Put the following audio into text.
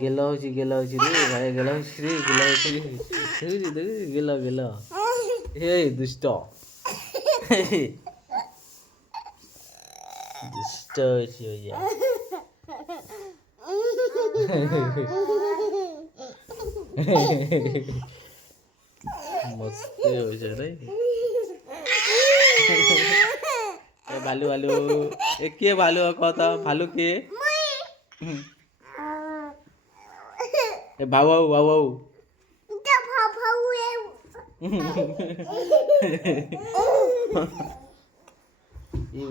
गेला होची रे भाई गेला होची रे गेला हे दुष्ट दुष्ट शिवया मस्त होचे रे भालू भालू एक के भालू कहता भालू के भाऊ भाऊ भाऊ ये